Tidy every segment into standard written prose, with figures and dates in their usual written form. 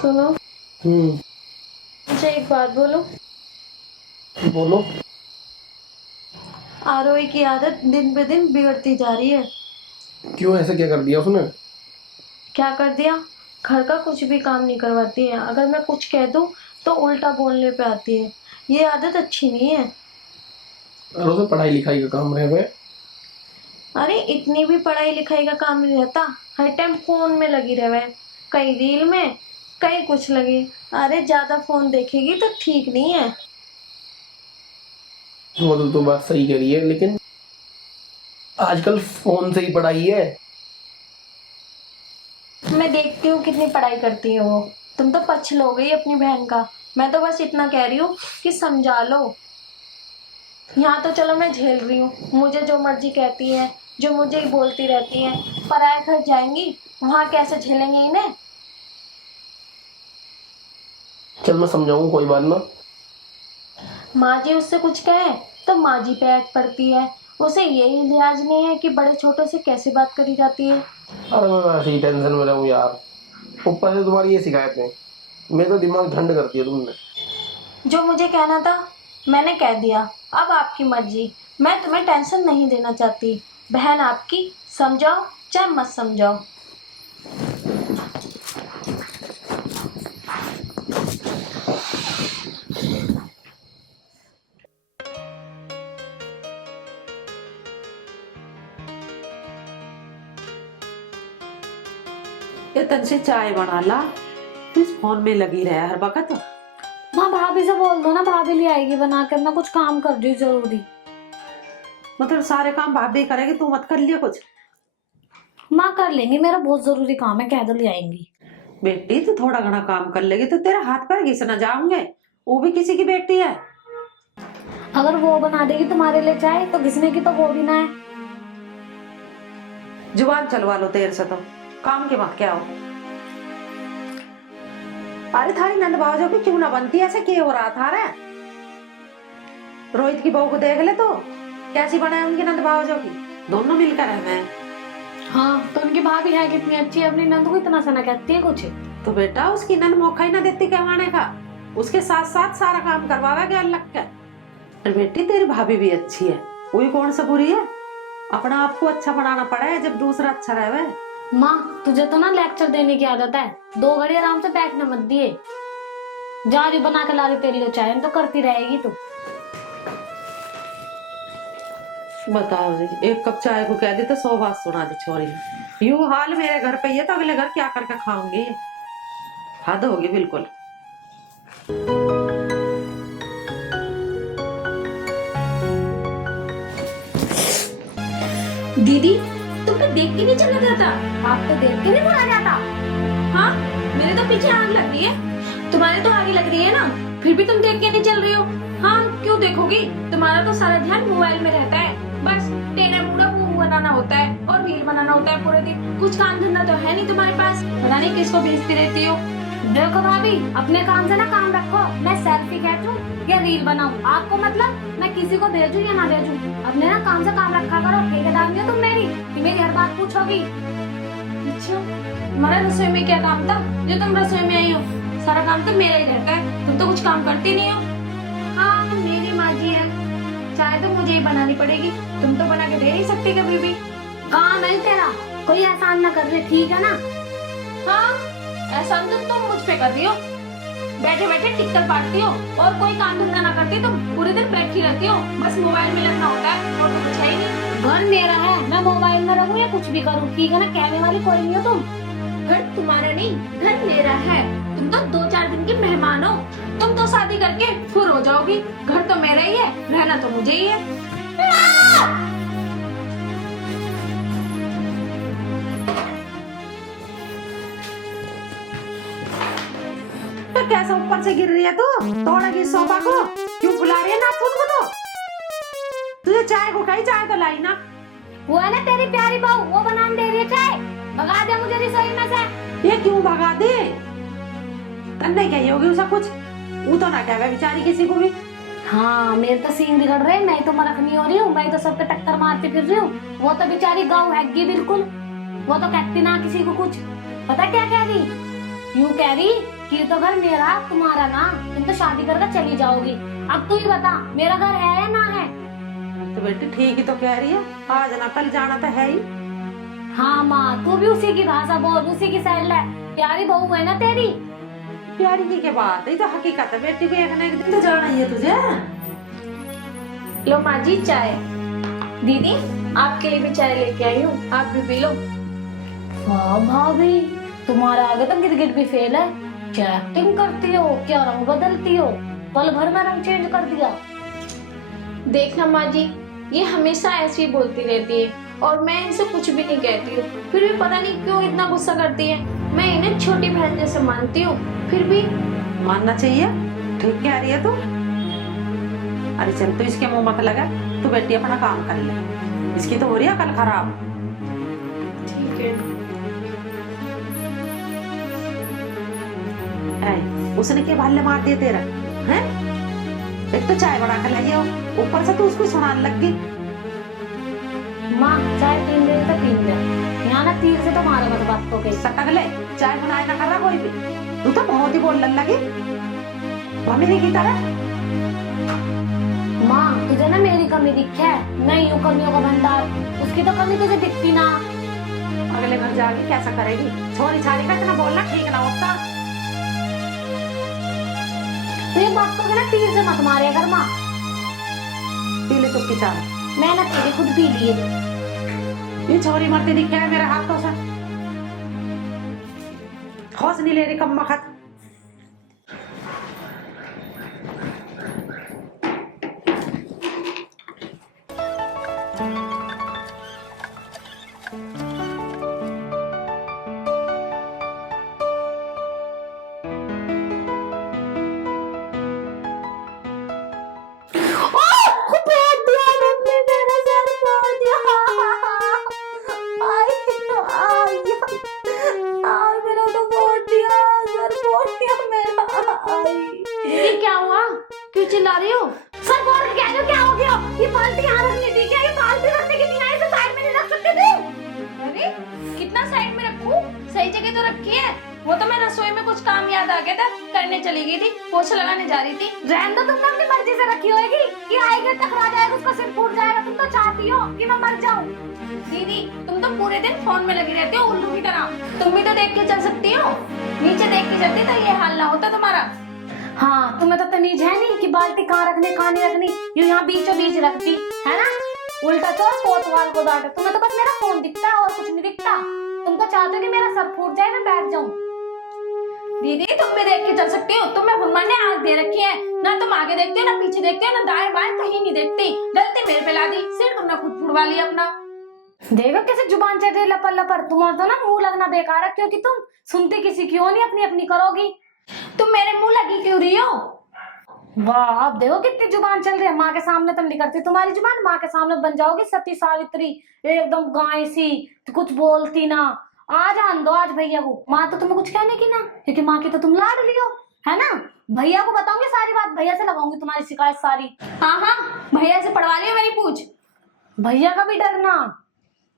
सुनो, हम्म। मुझे एक बात बोलो। बोलो। आरोही की आदत दिन पे दिन बिगड़ती जा रही है। क्यों, ऐसा क्या कर दिया उसने? क्या कर दिया? घर का कुछ भी काम नहीं करवाती है। अगर मैं कुछ कह दूं तो उल्टा बोलने पे आती है। ये आदत अच्छी नहीं है। और उसे पढ़ाई लिखाई का काम रहे हुए। अरे इतनी भी पढ़ाई लिखाई का काम नहीं रहता। हर टाइम फोन में लगी रहे, कहीं रील में, कहीं कुछ लगी। अरे ज्यादा फोन देखेगी तो ठीक नहीं है। वो तो बात सही कह रही है, लेकिन आजकल फोन से ही पढ़ाई है। मैं देखती हूँ कितनी पढ़ाई करती है वो। तुम तो पछलोगे ही अपनी बहन का। मैं तो बस इतना कह रही हूँ कि समझा लो। यहाँ तो चलो मैं झेल रही हूँ, मुझे जो मर्जी कहती है, जो मुझे ही बोलती रहती है। पराए घर जाएंगी, वहां कैसे झेलेंगे इन्हें? चल मैं समझाऊं, कोई बात ना। माँ जी उससे कुछ कहे तो माँ जी पे ऐड पड़ती है। उसे यही लिहाज नहीं है कि बड़े छोटे से कैसे बात करी जाती है। अरे मैं वैसे ही टेंशन में रहूं यार। ऊपर से तुम्हारी ये शिकायतें, मेरा तो दिमाग ठंड कर दिया तुमने। जो मुझे कहना था मैंने कह दिया। अब आपकी मर्जी। मैं तुम्हें टेंशन नहीं देना चाहती। बहन आपकी, समझाओ चाहे मत समझाओ। ये तन से चाय बना ला। तू इस फोन में लगी रहे हर वक्त। माँ भाभी से बोल दो ना, भाभी ले आएगी बना कर। मैं कुछ काम कर रही हूँ जरूरी। मतलब सारे काम भाभी करेगी, तू मत कर लिया कुछ? माँ कर लेंगी, मेरा बहुत जरूरी काम है, कह दो ले आएंगी। बेटी तू थोड़ा घना काम कर लेगी तो तेरे हाथ पैर घिसना जाऊंगे। वो भी किसी की बेटी है। अगर वो बना देगी तुम्हारे लिए चाय तो घिसने की तो वो भी ना है। जुबान चलवा लो तेरे से तो। काम के मत क्या हो। अरे थारी नंद बाजो की क्यों ना बनती, ऐसे क्या हो रहा था रे? रोहित की बहू को देख ले तो कैसी बनाए उनकी नंद बाजो की। दोनों मिलकर है मैं। हाँ तो उनकी भाभी है कितनी अच्छी है, अपनी नंद को इतना सा ना कहती है कुछ। तो बेटा उसकी नंद मौका ही ना देती कमाने का। उसके साथ साथ सारा काम करवावे क्या लग के। अरे बेटी तेरी भाभी भी अच्छी है, वही कौन सा बुरी है। अपना आपको अच्छा बनाना पड़ा है जब दूसरा अच्छा रहे। माँ तुझे तो ना लेक्चर देने की आदत है। 2 घड़ी आराम से बैठने मत दिए। जा रही बना के ला रही तेरे लिए चाय, तो करती रहेगी तू। बताओ जी, एक कप चाय को कह दी तो 100 बात सुना दी छोरी। यूं हाल मेरे घर पे ये तो अगले घर क्या करके खाऊंगी। हद होगी बिल्कुल। दीदी, तुम्हें देख के नहीं चला जाता? आप तो देख के नहीं बोला जाता। हाँ, मेरे तो पीछे आग लग रही है। तुम्हारे तो आगे लग रही है ना, फिर भी तुम देख के नहीं चल रही हो। हाँ क्यों देखोगी? तुम्हारा तो सारा ध्यान मोबाइल में रहता है। बस टेढ़ा मुड़ा मुंह बनाना होता है और रील बनाना होता है पूरे दिन। कुछ काम धंधा तो है नहीं तुम्हारे पास। पता नहीं किसको भेजती रहती हो। देखो भाभी, अपने काम से ना काम रखो। मैं सेल्फी खींचूं या रील बनाऊं, आपको मतलब मैं किसी को भेजूं या ना भेजूं। अपने ना काम से काम रखा करो। ठेकेदार हो तुम मेरी कि मेरी हर बात पूछोगी। अच्छा, तुम्हारा रसोई में क्या काम था जो तुम रसोई में आई हो? सारा काम तो मेरा ही रहता है, तुम तो कुछ काम करती नहीं हो। हाँ मेरी माँ जी है, चाय तो मुझे ही बनानी पड़ेगी। तुम तो बना के दे नहीं सकती कभी भी। काम है तेरा, कोई एहसान ना कर रहे, ठीक है ना? हाँ, एहसान तो तुम मुझ पे कर रही हो। बैठे बैठे टिकटॉक पाटती हो और कोई काम धंधा ना करती। तुम पूरे दिन बैठी रहती हो, बस मोबाइल में लगना होता है और तो कुछ है ही नहीं। घर मेरा है, मैं मोबाइल में रहूं या कुछ भी करूं, ठीक है ना? कहने वाली कोई नहीं हो तुम। घर तुम्हारा नहीं, घर मेरा है। तुम तो 2-4 दिन की मेहमान हो। तुम तो शादी करके फुर हो जाओगी। घर तो मेरा ही है, रहना तो मुझे ही है। तो कैसे ऊपर से गिर रही है तू? तोड़ेगी सोफा को? क्यों बुला रही है नाथुन को? तो तुझे चाय को कही, चाय तो लाई ना। वो है ना तेरी प्यारी बहू, वो बनाने दे रही है चाय। भगा दे मुझे रसोई में से। ये क्यों भगा दे? तन्ने कही होगी उसे कुछ। वो तो ना कहे बेचारी किसी को भी। हाँ मेरे तो सीन बिगड़ रहे, मैं तो मरखनी हो रही हूँ, मैं तो सबके टक्कर मारती फिर रही हूँ। वो तो बेचारी गौ हैगी बिल्कुल। वो तो कहती ना किसी को कुछ। पता क्या कह रही? यूं कह रही कि ये तो घर मेरा तुम्हारा ना, तुम तो शादी करके चली जाओगी। अब तू ही बता मेरा घर है या ना है? तो बेटी ठीक ही तो कह रही है, आज ना कल जाना तो है ही। हाँ माँ, तू भी उसी की भाषा बोल, उसी की शैल है। प्यारी बहू है ना तेरी। प्यारी की क्या बात है, ये तो हकीकत है। बेटी को एक ना एक दिन तो जाना ही है तुझे। लो माँ जी चाय। दीदी आपके लिए भी चाय लेके आई हूँ, आप भी पी लो। वाह भाभी, तुम्हारा आगे तो गिरगिट भी फेल है। क्या एक्टिंग करती हो, क्या रंग बदलती हो, पल भर में रंग चेंज कर दिया। देखना माँ जी, ये हमेशा ऐसी ही बोलती रहती है और मैं इनसे कुछ भी नहीं कहती हूँ, फिर भी पता नहीं क्यों इतना गुस्सा करती है। मैं इन्हें छोटी बहन जैसे मानती हूँ, फिर भी। मानना चाहिए, ठीक कह रही है तू। अरे चल तू इसके मुंह मत लगा, तू बेटी अपना काम कर ले, इसकी तो हो रही है अकल खराब। ठीक है। उसने क्या भाले मार दिए तेरा हैं? एक तो चाय बना कर लाइए, ऊपर से तू उसको सुनाने लग गई। माँ चाय 3 दिन तक पी ले, यहाँ ना तीर से तो मारे मत बात को। सटक ले, चाय बनाए ना कर रहा कोई भी। तू तो बहुत ही बोलने लगी मेरी की तरह। माँ तुझे ना मेरी कमी दिखी है, नहीं यूं कमियों का भंडार, उसकी तो कमी तुझे दिखती ना। अगले घर जाके कैसा करेगी? छोरी छारी का इतना बोलना ठीक ना होता। तो ये बात को ना तीर से मत मारे कर माँ। पी ले चुपकी चाय। मैं ना तेरी खुद पी लिए। ये छोरी मरती दिखा है मेरे हाथों से। होश नहीं ले रही कम मखत। ये क्या हुआ, क्यों चिल्ला रही हो? सर बोल के कह रही हो, क्या हो गया? ये बाल्टी यहाँ रखनी थी क्या? ये बाल्टी रखने की किनारे से साइड में नहीं रख सकते थे? अरे कितना साइड में रखूं? सही जगह तो रखी है। वो तो मैं रसोई में कुछ काम याद आ गया था, करने चली गई थी, पोछा लगाने जा रही थी। रहने दो, तुमने अपनी मर्जी से रखी होगी कि आएगा टकरा जाएगा, उसका सिर फूट जाएगा। तुम तो चाहती हो कि मैं मर जाऊं। दीदी तुम तो पूरे दिन फोन में लगी रहती हो उल्लू की तरह। तुम भी तो देख के चल सकती हो, नीचे देख के चलती तो ये हाल ना होता तुम्हारा। हाँ तुम्हें तो तमीज है नहीं कि बाल्टी कहाँ रखनी कहाँ नहीं रखनी। ये यहाँ बीचों बीच रखती है ना, उल्टा चोर कोतवाल को डांटे। तुम्हें तो बस मेरा फोन दिखता है और कुछ नहीं दिखता। तुम तो चाहते हो कि मेरा सर फूट जाए, मैं बैठ जाऊं। दीदी तुम भी देख के चल सकती हो, तुम्हें भगवान ने आँख दे रखी है, ना तुम आगे देखती हो ना पीछे देखती हो, ना दाएं बाएं कहीं नहीं देखती। गलती मेरे पे ला दी, सिर तुमने खुद फुड़वा लिया अपना। देखो कैसे जुबान चल रही है लपर लपर। तुम्हारा तो ना मुंह लगना बेकार है, क्योंकि तुम सुनती किसी की हो नहीं, अपनी अपनी करोगी। तुम मेरे मुंह लगी क्यों रही हो? वाह, अब देखो कितनी जुबान चल रही है। माँ के सामने तुम नहीं करती तुम्हारी जुबान, माँ के सामने बन जाओगी सती सावित्री, एकदम गाय सी, तो कुछ बोलती ना। आज आन दो आज भैया को, माँ तो तुम्हें कुछ कहने की ना, क्योंकि माँ की तो तुम लाड लियो है ना। भैया को बताऊंगी सारी बात, भैया से लगाऊंगी तुम्हारी शिकायत सारी। हाँ हाँ भैया से पढ़वा लियो मेरी पूछ। भैया का भी डरना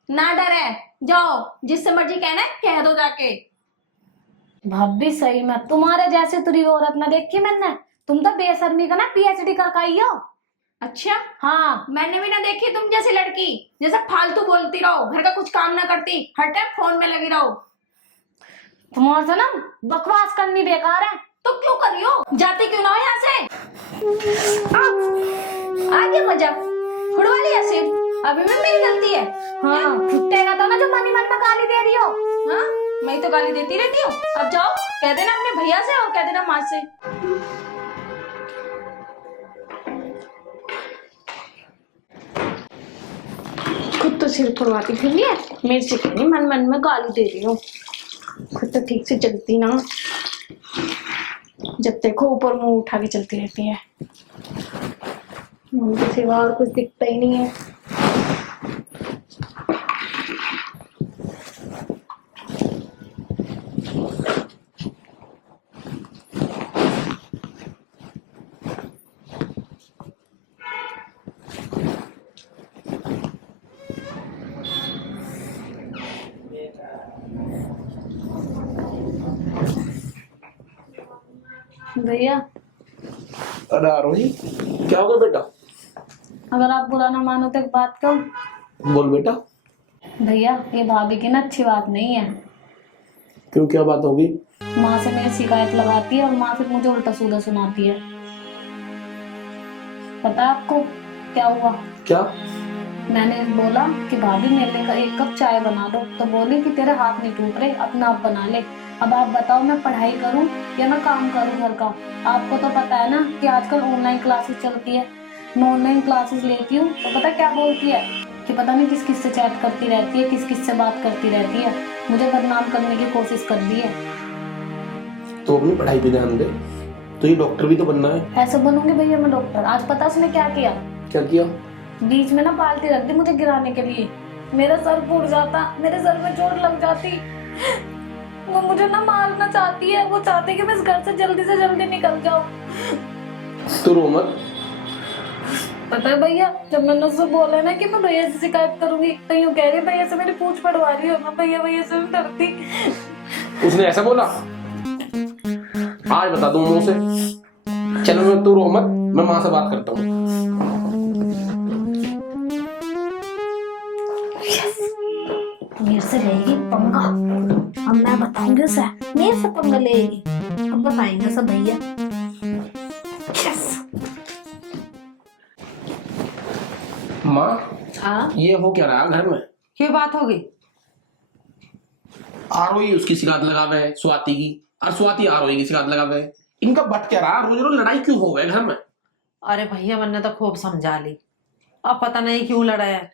ना डर है, जाओ जिससे मर्जी कहना है कह दो जाके। भाभी सही में तुम्हारे जैसे तुरी औरत ना देखी मैंने। तुम तो बेशर्मी का ना पीएचडी कर आई हो। अच्छा हाँ मैंने भी ना देखी तुम जैसी लड़की, जैसे फालतू बोलती रहो, घर का कुछ काम ना करती, हर टाइम फोन में लगी रहो। तुम्हारे से ना बकवास करनी बेकार है। तो क्यों कर रही हो, जाती क्यों ना हो यहाँ से? आगे मजा फुड़वा लिया सिर, अभी भी मेरी गलती है। हाँ कुत्ते का तो ना जो मनी मन में गाली दे रही हो। हाँ मैं तो गाली देती रहती हूँ। अब जाओ कह देना अपने भैया से और कह देना माँ से। खुद तो सिर फुड़वाती फिर है, मेरे से क्यों नहीं मन मन में गाली दे रही हूँ। खुद तो ठीक से चलती ना, जब देखो ऊपर मुंह उठा के चलती रहती है। उनके सिवा और कुछ दिखता ही नहीं है। भैया अरे आरोही, क्या हो गया बेटा? अगर आप बुरा ना मानो तो एक बात कहूँ। बोल बेटा। भैया ये भाभी की ना अच्छी बात नहीं है। क्यों, क्या बात होगी? माँ से मेरी शिकायत लगाती है और माँ फिर मुझे उल्टा सीधा सुनाती है। पता है आपको क्या हुआ? क्या? मैंने बोला कि भाभी मेरे लिए एक कप चाय बना दो, तो बोली कि तेरे हाथ नहीं टूट रहे, अपना आप बना ले। अब आप बताओ मैं पढ़ाई करूं या मैं काम करूं घर का? आपको तो पता है ना कि आजकल ऑनलाइन क्लासेस चलती है। मैं ऑनलाइन क्लासेस लेती हूँ तो पता क्या बोलती है कि पता नहीं किस किस से चैट करती रहती है, किस किस से बात करती रहती है। मुझे बदनाम करने की कोशिश कर दी है। तो अपनी पढ़ाई पे ध्यान दे, तो ये डॉक्टर भी तो बनना है। ऐसे बनूंगी भैया मैं डॉक्टर? आज पता उसने क्या किया? क्या किया? बीच में ना बाल्टी रख दी मुझे गिराने के लिए। मेरा सर फूट जाता, मेरे सर में चोट लग जाती। वो मुझे ना मारना चाहती है, वो चाहती है कि मैं इस घर से जल्दी निकल जाऊं। तो रो मत। पता है भैया, जब मैंने उससे बोला ना कि मैं भैया से शिकायत करूंगी, तो यूं कह रही भैया से मेरी पूछ पड़वा रही हो। मैं भैया से भी डरती। उसने ऐसा बोला? आज बता दूं मुंह से। चलो मैं, तू रो मत, मैं माँ से बात करता हूँ। मेरे से लेगी पंगा, अब मैं बताऊंगी उसे। मेरे से पंगा लेगी, अब बताएंगे सब भैया। माँ, हाँ, ये हो क्या रहा है घर में? क्या बात होगी? आरोही उसकी शिकायत लगावे स्वाति की, और स्वाति आरोही की शिकायत लगावे। इनका बट क्या रहा? रोज रोज लड़ाई क्यों हो गए घर में? अरे भैया मैंने तो खूब समझा ली, अब पता नहीं क्यों लड़ा है।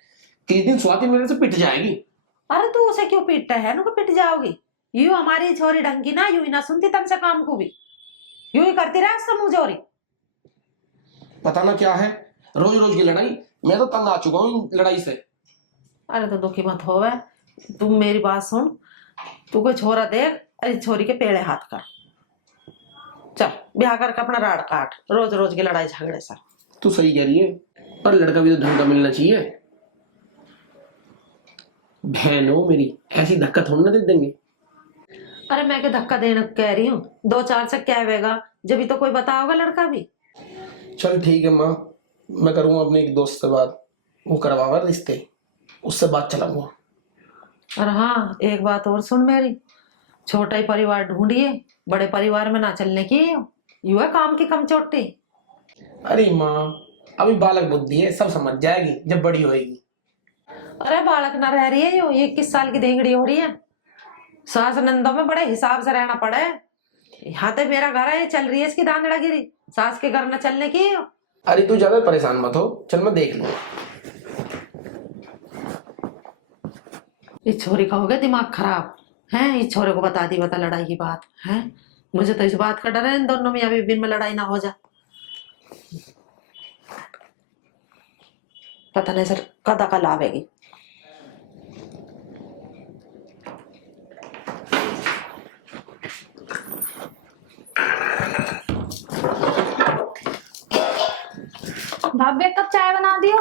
किस दिन स्वाति मेरे से पिट जाएगी। अरे तू उसे क्यों पीटता है? नुको पिट जाओगी। यूं हमारी छोरी ढंग की ना, यूं ही ना सुनती तन से काम को भी, यूं ही करती रहे उससे मुंह जोरी। पता ना क्या है, रोज रोज की लड़ाई। मैं तो तंग आ चुका हूँ इन लड़ाई से। अरे तो दुखी मत होवे, तुम मेरी बात सुन। तू कोई छोरा देख, अरे छोरी के पेड़े हाथ कर, चल ब्याह करके अपना राड काट। रोज रोज की लड़ाई झगड़े से। तू सही कह रही है, पर लड़का भी तो ढंग का मिलना चाहिए। बहन हो मेरी, ऐसी धक्का थोड़ी ना दे देंगे। अरे मैं क्या धक्का देने को कह रही हूँ? 2-4 से क्या होगा, जब भी तो कोई बताओगा लड़का भी। चल ठीक है माँ, मैं करूँगा अपने एक दोस्त से बात, वो करवावा रिश्ते, उससे बात चलाऊंगा। और हाँ, एक बात और सुन मेरी, छोटा ही परिवार ढूंढिए, बड़े परिवार में ना चलने की। यू है काम की कम चोटी। अरे माँ, अभी बालक बुद्धि है, सब समझ जाएगी जब बड़ी होएगी। अरे बालक ना रह रही है, यो 21 साल की देंगड़ी हो रही है। सास नंदों में बड़े हिसाब से रहना पड़े। यहाँ तो मेरा घर है, चल रही है इसकी दांदड़ा गिरी, सास के घर न चलने की। अरे तू ज्यादा परेशान मत हो, चल मैं देख लूँ। इस छोरी का हो गया दिमाग खराब है। इस छोरे को बता दी बता लड़ाई की बात है। मुझे तो इस बात का डर है इन दोनों में अभी बिन में लड़ाई ना हो जाए। पता नहीं सर कदा कल आवेगी। भाभी एक कप चाय बना दियो।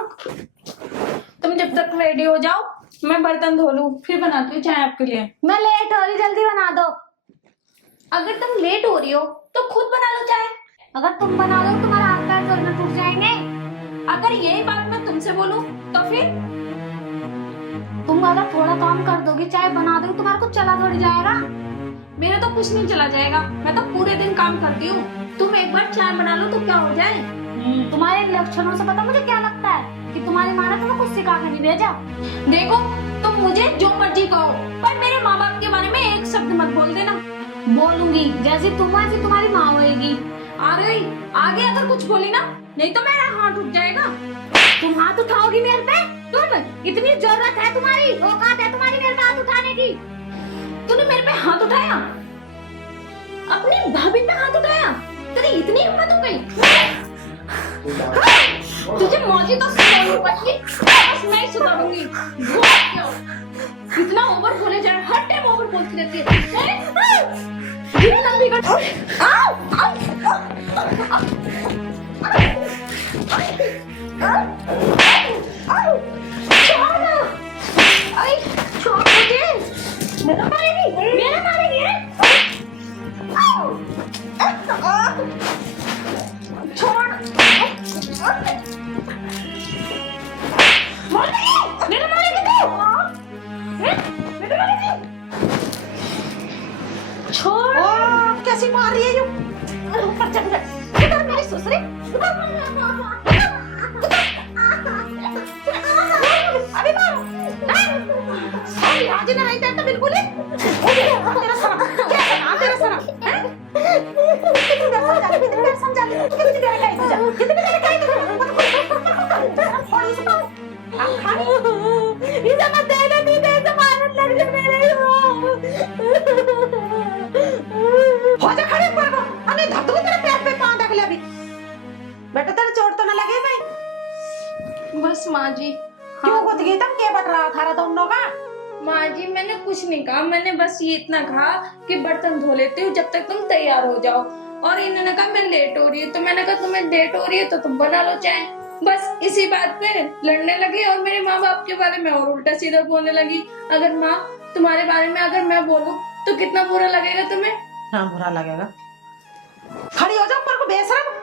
तुम जब तक रेडी हो जाओ मैं बर्तन धो लूं, फिर बनाती हूँ चाय आपके लिए। मैं लेट हो रही, जल्दी बना दो। अगर तुम लेट हो रही हो तो खुद बना लो चाय। अगर तुम बना दो तुम्हारा हाथ पैर जोड़ना टूट जाएंगे। अगर यही बात मैं तुमसे बोलूं तो फिर? तुम अगर थोड़ा काम कर दोगी, चाय बना दोगी, तुम्हारा कुछ चला थोड़ी जाएगा। मेरा तो कुछ नहीं चला जाएगा, मैं तो पूरे दिन काम करती हूँ। तुम एक बार चाय बना लो तो क्या हो जाए। तुम्हारे लक्षणों से पता मुझे क्या लगता है कि तुम्हारी माँ ने तुम्हें कुछ सिखा के नहीं भेजा। देखो तुम मुझे जो मर्जी कहो, पर मेरे माँ बाप के बारे में एक शब्द मत बोल देना। बोलूंगी, जैसी तुम ऐसी तुम्हारी माँ होएगी। अरे आगे अगर कुछ बोली ना, नहीं तो मेरा हाथ उठ जाएगा। तुम हाथ उठाओगी मेरे पे? तुम इतनी जरूरत है तुम्हारी, औकात है तुम्हारी मेरे पे हाथ उठाने की? तूने मेरे पे हाथ उठाया, अपनी भाभी पे हाथ उठाया, तेरी इतनी हिम्मत हो गई? तुझे मौजी तो सुधारूंगी, बस मैं ही सुधारूंगी। इतना ओवर बोले जाए, हर टाइम ओवर बोलती रहती है। ये लंबी कर। छोड़ मुझे, मेरा मारेगी, मेरा मारेगी। छोड़। ओ कैसी मार रही है ये, ऊपर चढ़ गए। इधर मेरी ससुरी, अभी मारो। सॉरी आज ना रही तो बिल्कुल ही तेरा सर क्या बना तेरा सर हैं? कितनी देर समझा ले, कितनी देर कही तुझे, कितनी देर कही तुझे, थोड़ी सी आप खानी इसे मत देना, नहीं दे तो मारने लग जा मेरे हो जा खड़े ऊपर को, अने धक्का तेरे पैर पे पांव रख ले अभी। बेटा तेरे चोट तो ना लगे भाई? बस माँ जी। क्यों गुद गई तुम, क्या बट रहा खा तुम लोग? माँ जी मैंने कुछ नहीं कहा, मैंने बस ये इतना कहा कि बर्तन धो लेती हूँ जब तक तुम तैयार हो जाओ। और इन्होंने कहा मैं लेट हो रही हूँ, तो मैंने कहा तुम्हें लेट हो रही है तो तुम बना लो चाय। बस इसी बात पे लड़ने लगी और मेरे माँ बाप के बारे में और उल्टा सीधा बोलने लगी। अगर माँ तुम्हारे बारे में अगर मैं बोलूं तो कितना बुरा लगेगा तुम्हें? हाँ बुरा लगेगा। खड़ी हो जाओ ऊपर को बेशरम।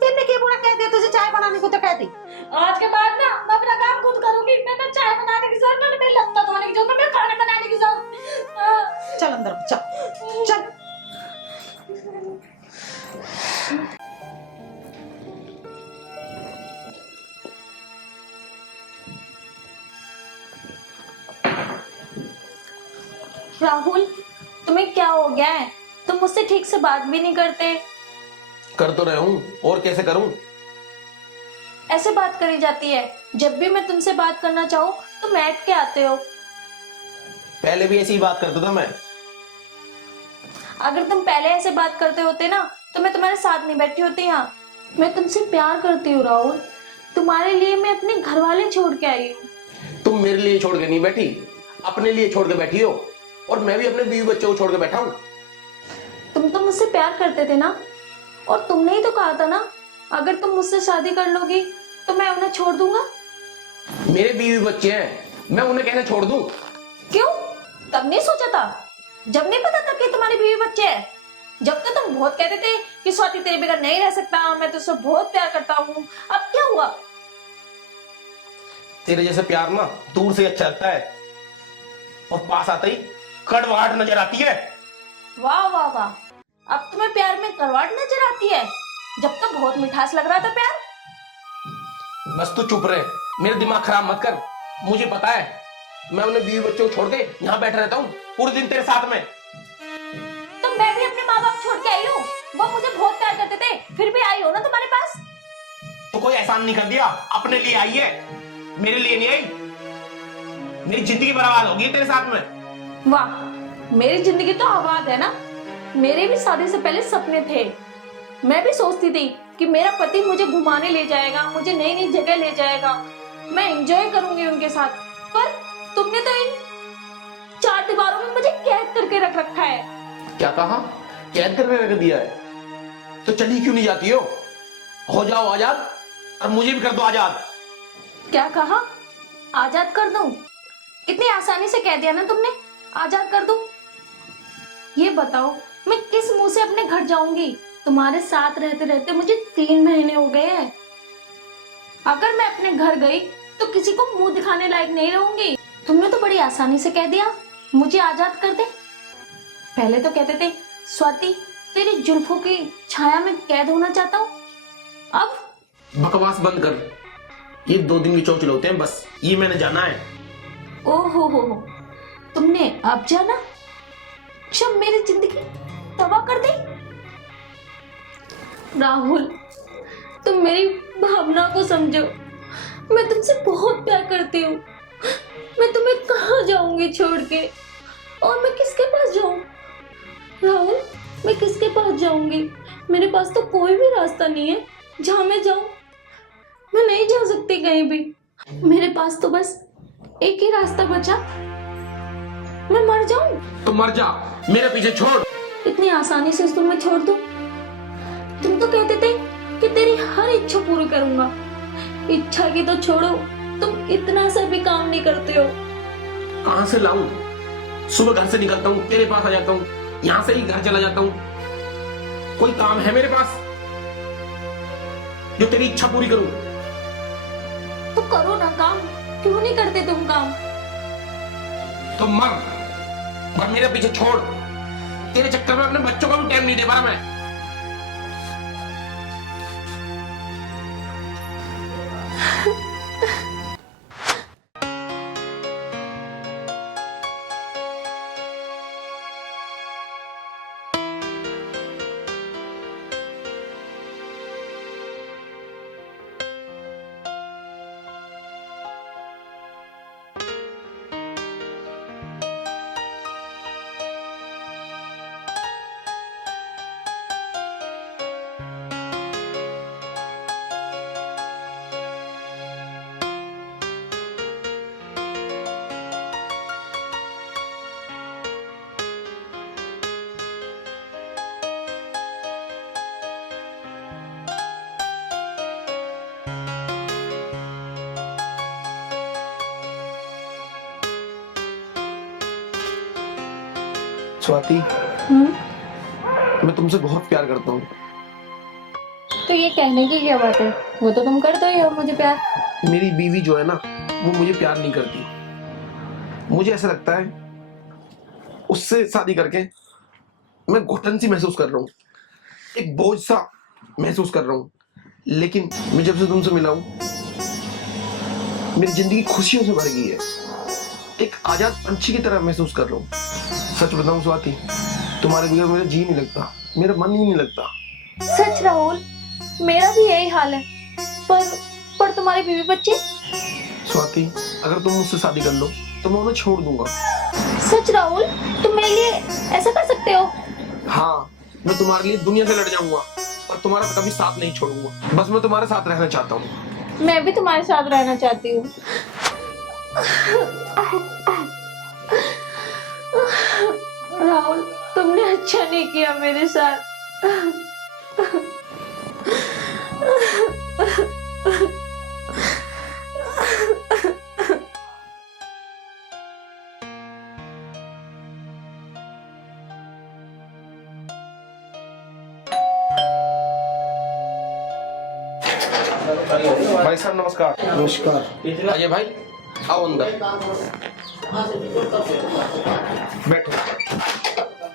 तेने क्या बुरा कह दिया तुझे, चाय बनाने को तो कहती। आज के बाद ना मैं अपना काम खुद करूंगी। मैं ना चाय बनाने की जरूरत नहीं, मेरी लत्ता धोने की जरूरत नहीं, मैं खाना बनाने की जरूरत। चल अंदर चल चल। राहुल, तुम्हें क्या हो गया है? तुम मुझसे ठीक से बात भी नहीं करते। कर तो रहा हूँ, और कैसे करूँ? ऐसे बात करी जाती है? जब भी मैं तुमसे बात करना चाहूँ तो बैठ के आते हो। पहले भी ऐसी ही बात करता था मैं। अगर तुम पहले ऐसे बात करते होते ना तो मैं तुम्हारे साथ नहीं बैठी होती यहाँ। मैं तुमसे प्यार करती हूँ राहुल, तुम्हारे लिए मैं अपने घर वाले छोड़ के आई हूँ। तुम मेरे लिए छोड़ के नहीं बैठी, अपने लिए छोड़ के बैठी हो, और मैं भी अपने बीवी बच्चों को छोड़ के बैठा हूँ। तुम तो मुझसे प्यार करते थे ना, और तुमने ही तो कहा था ना अगर तुम मुझसे शादी कर लोगी तो मैं उन्हें छोड़ दूंगा। मेरे बीवी बच्चे हैं, मैं उन्हें कैसे छोड़ दूं? क्यों? तब नहीं सोचा था जब नहीं पता था कि तुम्हारे बीवी बच्चे हैं? जब तो तुम बहुत कहते थे कि स्वाति तेरे बगैर नहीं रह सकता, मैं तुझसे बहुत प्यार करता हूँ। अब क्या हुआ? तेरे जैसे प्यार ना दूर से अच्छा लगता है, और पास आते ही कड़वाहट नजर आती है। वाह वाह वाह, अब तुम्हें प्यार में करवाट नजर आती है। जब तो बहुत मिठास लग रहा था प्यार। बस तू चुप रहे, मेरा दिमाग खराब मत कर। मुझे पता है मैं उन्हें बीवी बच्चों को छोड़ के यहाँ बैठा रहता हूँ पूरे दिन तेरे साथ में। तो मैं भी अपने माँ बाप छोड़ के आई हूँ। वो मुझे बहुत प्यार करते थे, फिर भी आई हो ना तुम्हारे पास। तो कोई एहसान नहीं कर दिया, अपने लिए आई है, मेरे लिए नहीं आई। मेरी जिंदगी बर्बाद होगी तेरे साथ में। वाह, मेरी जिंदगी तो आबाद है ना। मेरे भी शादी से पहले सपने थे। मैं भी सोचती थी कि मेरा पति मुझे घुमाने ले जाएगा, मुझे नई नई जगह ले जाएगा, मैं एंजॉय करूंगी उनके साथ। पर तुमने तो इन चार दीवारों में मुझे कैद करके रख रखा है। क्या कहा? कैद करके रख दिया है? तो चली क्यों नहीं जाती हो जाओ आजाद, और मुझे भी कर दो आजाद। क्या कहा? आजाद कर दूं? कितनी आसानी से कह दिया ना तुमने, आजाद कर दूं। ये बताओ मैं किस मुंह से अपने घर जाऊंगी? तुम्हारे साथ रहते रहते मुझे 3 महीने हो गए हैं। अगर मैं अपने घर गई तो किसी को मुंह दिखाने लायक नहीं रहूंगी। तुमने तो बड़ी आसानी से कह दिया मुझे आजाद कर दे। पहले तो कहते थे स्वाति तेरी जुल्फों की छाया में कैद होना चाहता हूँ, अब बकवास बंद कर। ये 2 दिन की चौचले होते हैं बस, ये मैंने जाना है। ओहो हो, तुमने अब जाना? जब मेरी जिंदगी तबाह कर दी। राहुल, तुम मेरी भावना को समझो। मैं तुमसे बहुत प्यार करती हूँ। मैं तुम्हें कहाँ जाऊंगी छोड़ के, और मैं किसके पास जाऊं? राहुल, मैं किसके पास जाऊंगी? मेरे पास तो कोई भी रास्ता नहीं है जहाँ मैं जाऊं। मैं नहीं जा सकती कहीं भी। मेरे पास तो बस एक ही रास्ता बचा, मैं मर जाऊं। तो मर जा, मेरे पीछे छोड़। इतनी आसानी से तुम्हें छोड़ दूं? तुम तो कहते थे कि तेरी हर इच्छा पूरी करूंगा। इच्छा की तो छोड़ो, तुम इतना सा भी काम नहीं करते हो। कहां से लाऊं? सुबह घर से निकलता हूँ, तेरे पास आ जाता हूँ, यहाँ से ही घर चला जाता हूँ। कोई काम है मेरे पास जो तेरी इच्छा पूरी करूं? तो करो ना काम, क्यों नहीं करते तुम काम? तो मर, पर मेरे पीछे छोड़। तेरे चक्कर में अपने बच्चों को भी टाइम नहीं दे पा रहा मैं। स्वाति, मैं तुमसे बहुत प्यार करता हूँ। तो ये कहने की क्या बात है, वो तो तुम करते ही हो मुझे प्यार। मेरी बीवी जो है ना, वो मुझे प्यार नहीं करती। मुझे ऐसा लगता है उससे शादी करके मैं घुटन सी महसूस कर रहा हूँ, एक बोझ सा महसूस कर रहा हूँ। लेकिन मैं जब से तुमसे मिला हूँ, मेरी जिंदगी खुशियों से भर गई है। एक आजाद पंछी की तरह महसूस कर रहा हूँ। सच बताऊं स्वाति, तुम्हारे बगैर मेरा जी नहीं लगता, मेरा मन ही नहीं लगता। सच राहुल, मेरा भी यही हाल है। पर तुम्हारी बीवी बच्चे? स्वाति, अगर तुम मुझसे शादी कर लो तो मैं उन्हें छोड़ दूंगा। सच राहुल, तुम मेरे लिए ऐसा कर सकते हो? हाँ, मैं तुम्हारे लिए दुनिया से लड़ जाऊंगा, और तुम्हारा कभी साथ नहीं छोड़ूंगा। बस मैं तुम्हारे साथ रहना चाहता हूँ। मैं भी तुम्हारे साथ रहना चाहती हूँ। राहुल, तुमने अच्छा नहीं किया मेरे साथ। भाई साहब नमस्कार। नमस्कार। अजय भाई, आओ अंदर बैठो।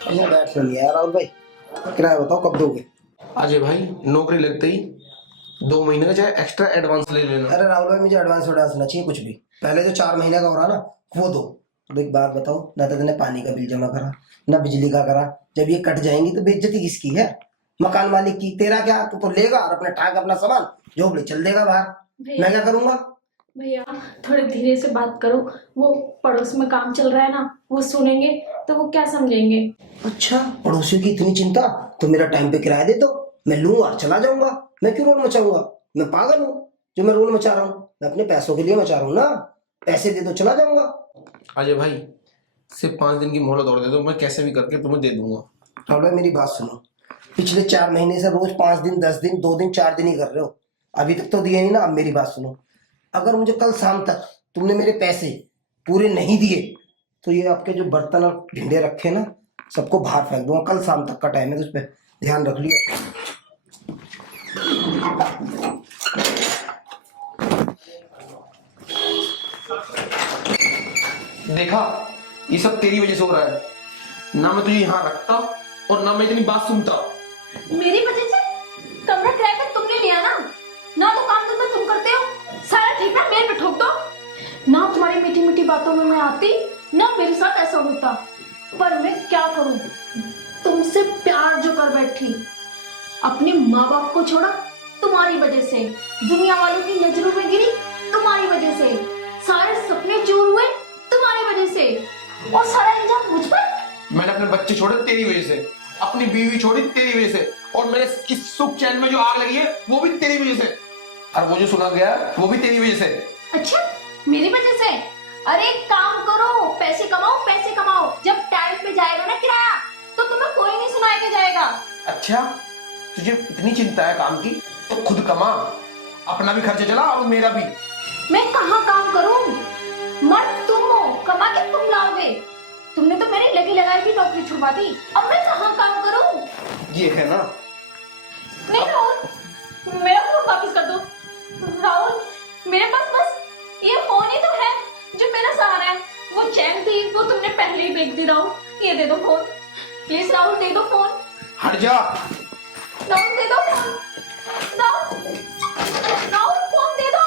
ये बैठ लिया राहुल भाई, किराया बताओ कब दोगे? अजय भाई, नौकरी लगते ही 2 महीने का चाहे एक्स्ट्रा एडवांस ले लेना। अरे राहुल भाई, मुझे एडवांस ना चाहिए कुछ भी। पहले जो 4 महीने का हो रहा ना, वो दो। तो एक बात बताओ, ना तो तुमने पानी का बिल जमा करा, ना बिजली का करा। जब ये कट जाएंगी तो बेइज्जती किसकी है? मकान मालिक की। तेरा क्या, तू तो लेगा और अपने ठाक अपना सामान जो बोले चल देगा बाहर। मैं क्या करूंगा? भैया, थोड़े धीरे से बात करो। वो पड़ोस में काम चल रहा है ना, वो सुनेंगे तो वो क्या समझेंगे। अच्छा, पड़ोसियों की इतनी चिंता तो मेरा टाइम पे किराया दे दो, मैं लूंगा और चला जाऊंगा। मैं क्यों रोल मचाऊंगा? मैं पागल हूँ जो मैं रोल मचा रहा हूँ? मैं अपने पैसों के लिए मचा रहा हूँ ना। पैसे दे दो, चला जाऊंगा। अजय भाई, सिर्फ 5 दिन की मोहलत और दे दो, मैं कैसे भी करके तुम्हें दे दूंगा। राहुल भाई, मेरी बात सुनो। पिछले 4 महीने से रोज 5 दिन, 10 दिन, 2 दिन, 4 दिन ही कर रहे हो। अभी तक तो दिए नहीं ना। अब मेरी बात सुनो, अगर मुझे कल शाम तक तुमने मेरे पैसे पूरे नहीं दिए तो ये आपके जो बर्तन और भिंडे रखे ना, सबको बाहर फेंक दूंगा। कल शाम तक का टाइम है, तो उस पर ध्यान रख लियो। देखा, ये सब तेरी वजह से हो रहा है। ना मैं तुझे यहाँ रखता और ना मैं इतनी बात सुनता। मेरी वजह से कमरा किराए पे तुमने लिया ना तो काम धंधा तुम करते हो, सारा ठीक ना मेरे पे ठोक दो ना। तुम्हारी मीठी मीठी बातों में मैं आती ना, मेरे साथ ऐसा होता। पर मैं क्या करूं, तुमसे प्यार जो कर बैठी, अपने माँ बाप को छोड़ा तुम्हारी वजह से, दुनिया वालों की नजरों में गिरी तुम्हारी वजह से, सारे सपने चूर हुए तुम्हारी वजह से, और सारा इल्जाम मुझ पर। मैंने अपने बच्चे छोड़े तेरी वजह से, अपनी बीवी छोड़ी तेरी वजह से, और मेरे इस सुख चैन में जो आग लगी है वो भी तेरी वजह से, और वो जो सुना गया वो भी तेरी वजह से। अच्छा, मेरी वजह से? अरे काम करो, पैसे कमाओ। जब टाइम पे जाएगा ना किराया तो तुम्हें कोई नहीं सुनाए के जाएगा। अच्छा, तुझे इतनी चिंता है काम की तो खुद कमा, अपना भी खर्चा चला और मेरा भी। मैं कहाँ काम करूं? मर्द तुम हो, कमा के तुम लाओगे। तुमने तो मेरी लगी लगाई भी नौकरी छुड़वा दी, अब मैं कहाँ काम करूं? ये है ना। नहीं राहुल, मेरा फोन वापस कर दो। राहुल, मेरे पास बस ये फोन ही तो है, जो मेरा सहारा है। वो चैन थी वो तुमने पहले ही बेच दी राहुल। ये दे दो फोन प्लीज राहुल, दे दो फोन। हट जा। राहुल दे दो फोन। राहुल राहुल फोन दे दो।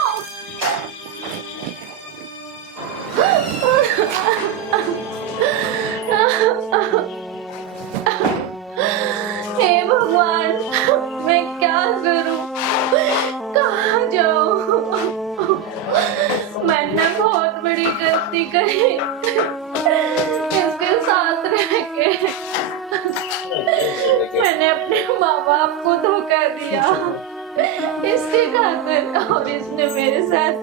हे भगवान, मैं क्या करूं, कहाँ जाऊं। मैंने बहुत बड़ी गलती करी इसके साथ रह के। मैंने अपने माँ बाप को धोखा दिया इसके खातिर, और इसने मेरे साथ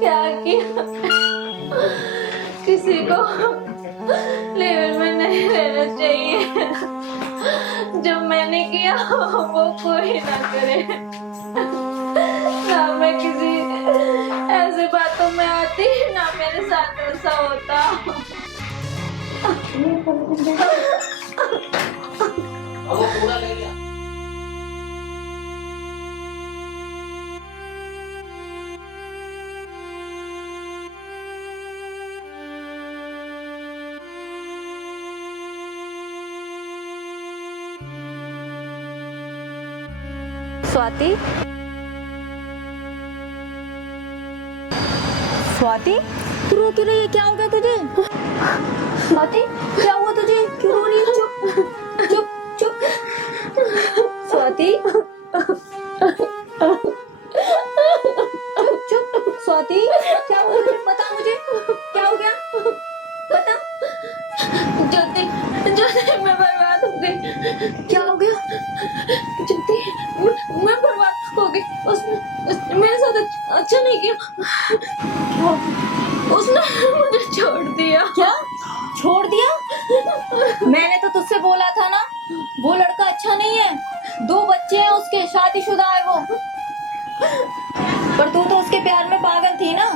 क्या किया। किसी को लेवल में नहीं रहना चाहिए, जो मैंने किया वो कोई ना करे। ना मैं किसी ऐसे बातों में आती, ना मेरे साथ ऐसा होता। वो पूरा ले गया। स्वाति, स्वाति तू रो क्यों रही है? क्या हो गया तुझे? स्वाति क्या हुआ तुझे? क्यों रो रही है? चुप चुप चुप। स्वाति चुप चुप। स्वाति क्या हुआ तुझे? बता मुझे क्या हो गया, बता। ज्योति ज्योति मैं बर्बाद हो गई। क्या हो गया? ज्योति मैं बर्बाद हो गई। उसने मेरे साथ अच्छा नहीं किया। उसने मुझे छोड़ दिया। क्या छोड़ दिया? मैंने तो तुझसे बोला था ना, वो लड़का अच्छा नहीं है, 2 बच्चे हैं उसके, शादीशुदा है वो। पर तू तो उसके प्यार में पागल थी ना।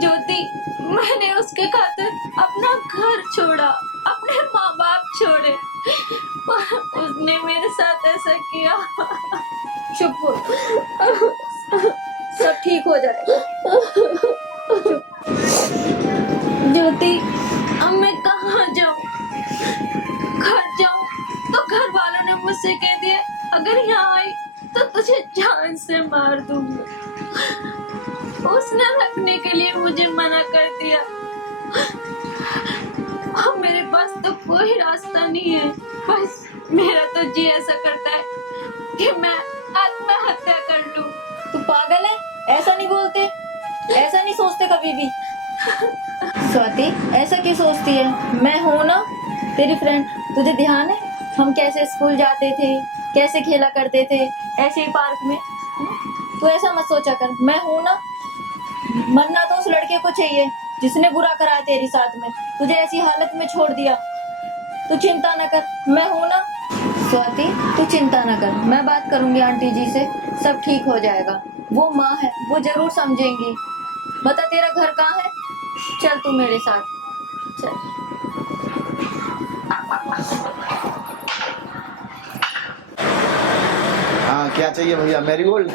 ज्योति मैंने उसके खातिर अपना घर छोड़ा, अपने माँ बाप छोड़े, पर उसने मेरे साथ ऐसा किया। चुप हो, सब ठीक हो जाएगा। ज्योति अब मैं कहाँ जाऊँ? घर जाऊँ तो घर वालों ने मुझसे कह दिया अगर यहाँ आई तो तुझे जान से मार दूंगी। उसने रखने के लिए मुझे मना कर दिया। अब मेरे पास तो कोई रास्ता नहीं है, बस मेरा तो जी ऐसा करता है कि मैं आत्महत्या कर लूं। तू पागल है? ऐसा नहीं बोलते, ऐसा नहीं सोचते कभी भी। स्वाति ऐसा क्यों सोचती है? मैं हूं ना तेरी फ्रेंड। तुझे ध्यान है हम कैसे स्कूल जाते थे, कैसे खेला करते थे ऐसे ही पार्क में। तू ऐसा मत सोचा कर, मैं हूं ना। मरना तो उस लड़के को चाहिए जिसने बुरा करा तेरे साथ में, तुझे ऐसी हालत में छोड़ दिया। तू चिंता न कर, मैं हूं ना। स्वाति तू चिंता न कर, मैं बात करूंगी आंटी जी से, सब ठीक हो जाएगा। वो माँ है, वो जरूर समझेंगी। बता तेरा घर कहाँ है? चल तू मेरे साथ चल। हाँ क्या चाहिए भैया? मैरीगोल्ड?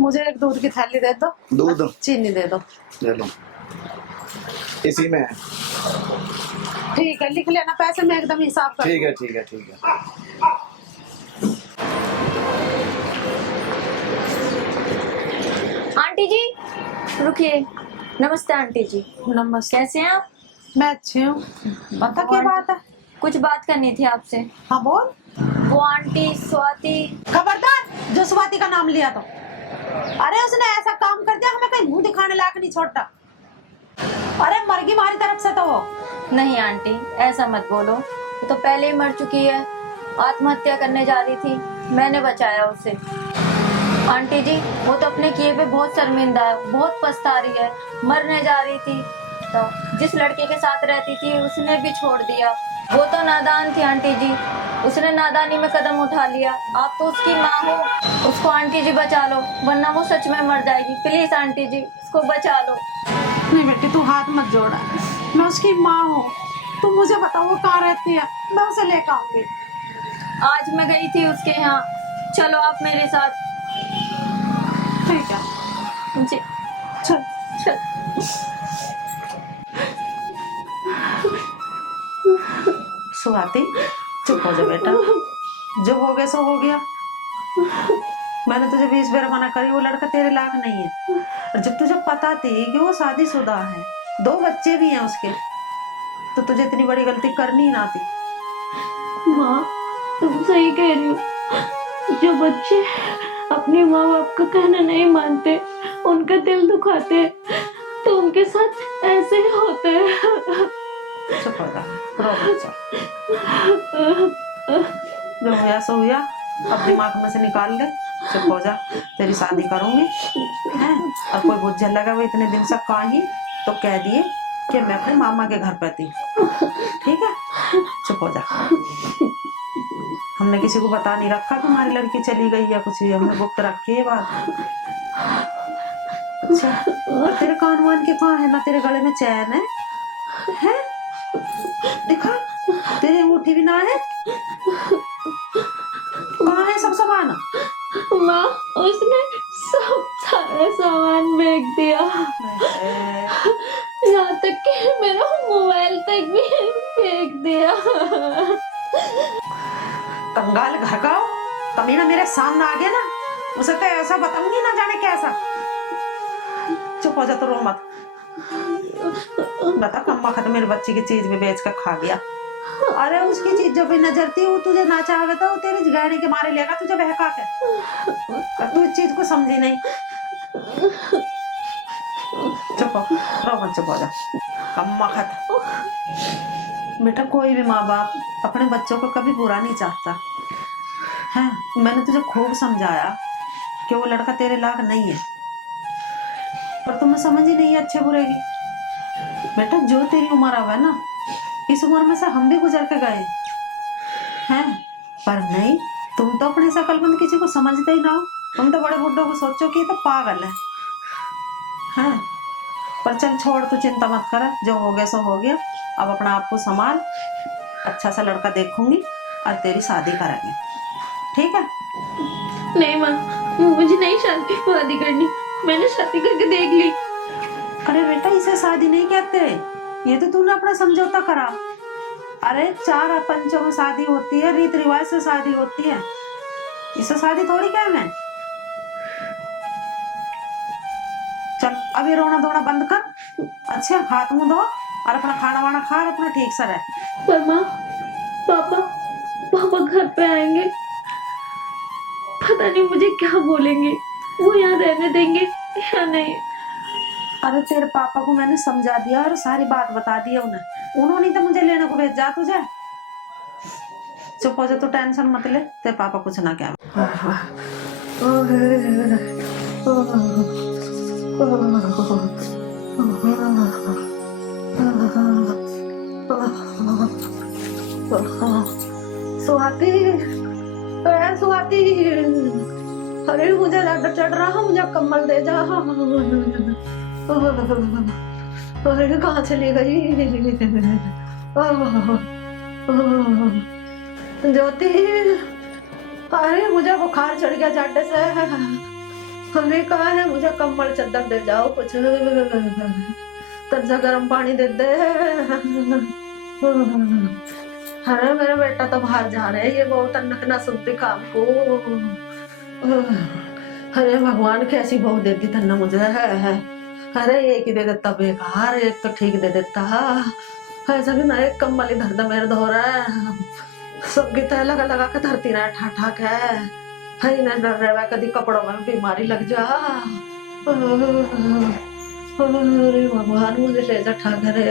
मुझे एक दूध की थैली दे दो, दूध चीनी दे दो। ले लो, इसी में है। ठीक है, लिख लेना पैसे, मैं एकदम हिसाब कर ठीक है ठीक है ठीक है। आंटी जी रुकिए। नमस्ते आंटी जी। नमस्ते। कैसे हैं आप? मैं अच्छी हूँ, बता क्या बात है? कुछ बात करनी थी आपसे। हाँ बोल। वो आंटी स्वाति। खबरदार जो स्वाति का नाम लिया तो। अरे उसने ऐसा काम कर दिया, हमें कहीं मुंह दिखाने लायक नहीं छोड़ता। अरे मरगी हमारी तरफ से तो हो। नहीं आंटी ऐसा मत बोलो, वो तो पहले ही मर चुकी है, आत्महत्या करने जा रही थी, मैंने बचाया उसे। आंटी जी वो तो अपने किए पे बहुत शर्मिंदा है, बहुत पछता रही है, मरने जा रही थी तो जिस लड़के के साथ रहती थी उसने भी छोड़ दिया। वो तो नादान थी आंटी जी, उसने नादानी में कदम उठा लिया। आप तो उसकी माँ हो, उसको आंटी जी बचा लो वरना वो सच में मर जाएगी। प्लीज आंटी जी उसको बचा लो। नहीं बेटी तू हाथ मत जोड़ा, मैं उसकी माँ हूँ, तुम मुझे बताओ वो कहाँ रहती है, मैं उसे लेकर आऊंगी। आज मैं गई थी उसके यहाँ, चलो आप मेरे साथ। ठीक है जी चल। चल। स्वाति चुप हो जा बेटा, जो हो गया सो हो गया। मैंने तुझे 20 बार मना करी, वो लड़का तेरे लायक नहीं है। और जब तुझे पता थी कि वो शादीशुदा है, 2 बच्चे भी हैं उसके, तो तुझे इतनी बड़ी गलती करनी ही ना थी। माँ तुम सही कह रही हो, जो बच्चे अपने माँ बाप का कहना नहीं मानते, उनका दिल दुखाते, तो उनके साथ ऐसे ही होता है। चुप हो जा, रो मत जा। जो हुआ सो हुआ, अब दिमाग में से निकाल ले। चुप हो जा, तेरी शादी करूंगी है। और कोई बुझ लगा वो इतने दिन से कहीं, तो कह दिए कि मैं अपने मामा के घर पे थी, ठीक है। चुप हो जा। हमने किसी को बता नहीं रखा कि हमारी लड़की चली गई या कुछ भी, हमने गुप्त रखी है बात। अच्छा, और तेरे कान वान के कहाँ है ना, तेरे गले में चैन है? दिखा, तेरी अंगूठी भी ना है। कहाँ है सब सामान? माँ उसने सब सारा सामान फेंक दिया, यहाँ तक कि मेरा मोबाइल तक भी फेंक दिया। कंगाल घर का हो, कमीना मेरे सामने आ गया ना, उसे तो ऐसा बताऊंगी ना जाने कैसा। चुप हो जा, तो रो मत। बता, कम्मा खत्म मेरे बच्चे की चीज भी बेच कर खा गया। अरे उसकी चीज जो भी नजर थी, वो तुझे ना चाहे था, वो तेरे गहने के मारे लेगा तुझे बहका के। तू इस चीज को समझी नहीं। चुप हो, रो मत, चुप हो जा। कम्मा खत्म। बेटा, कोई भी माँ बाप अपने बच्चों को कभी बुरा नहीं चाहता है। मैंने तुझे खूब समझाया कि वो लड़का तेरे लायक नहीं है, पर तुम्हें समझ ही नहीं है अच्छे बुरे की। बेटा, जो तेरी उम्र आवा है ना, इस उम्र में से हम भी गुजर के गए हैं, पर नहीं, तुम तो अपने शकलबंद किसी को समझते ही ना हो। तुम तो बड़े बुड्ढों को सोचो कि ये तो पागल है। पर चल छोड़, तू चिंता मत कर, जो हो गया सो हो गया। अब अपना आप को संभाल, अच्छा सा लड़का देखूंगी और तेरी शादी करेंगे, ठीक है। नहीं माँ, मुझे नहीं शादी करनी, मैंने शादी करके देख ली। अरे बेटा, इसे शादी नहीं कहते, ये तो तूने अपना समझौता करा। अरे 4 पंचों में शादी होती है, रीत रिवाज से शादी होती है, इसे शादी थोड़ी कहना है। चल अब ये रोना धोना बंद कर, अच्छे हाथ मुंह धो और अपना खाना वाना खा और अपना ठीक से रह। पर माँ, पापा घर पे आएंगे, पता नहीं मुझे क्या बोलेंगे, वो यहाँ रहने देंगे या नहीं। अरे तेरे पापा को मैंने समझा दिया और सारी बात बता दी है उन्हें, उन्होंने तो मुझे लेने को भेजा तुझे। चुप हो जा, तू टेंशन मत ले, तेरे पापा कुछ ना क्या। स्वाति, स्वाति, अरे मुझे दर्द चढ़ रहा, मुझे कंबल दे जा। अरे कहाँ चली गई ज्योति? अरे मुझे बुखार चढ़ गया जाटे से। अरे कहाँ है, मुझे कंबल चद्दर दे जाओ, कुछ तज्जा गर्म पानी दे दे। अरे मेरा बेटा तो बाहर जा रहे है, ये बहुत अन्नत ना सुनती काम को। अरे भगवान कैसी बहू देती था ना मुझे। अरे एक ही दे देता बेकार, एक तो ठीक दे देता। ऐसा भी ना, एक कंबल इधर दे मेरे धो रहा है, सबकी तय लगा लगा के धरती ना ठा ठा के है ना, डर रहा कभी कपड़ों में बीमारी लग जा। अरे भगवान मुझे ले जा ठा करे।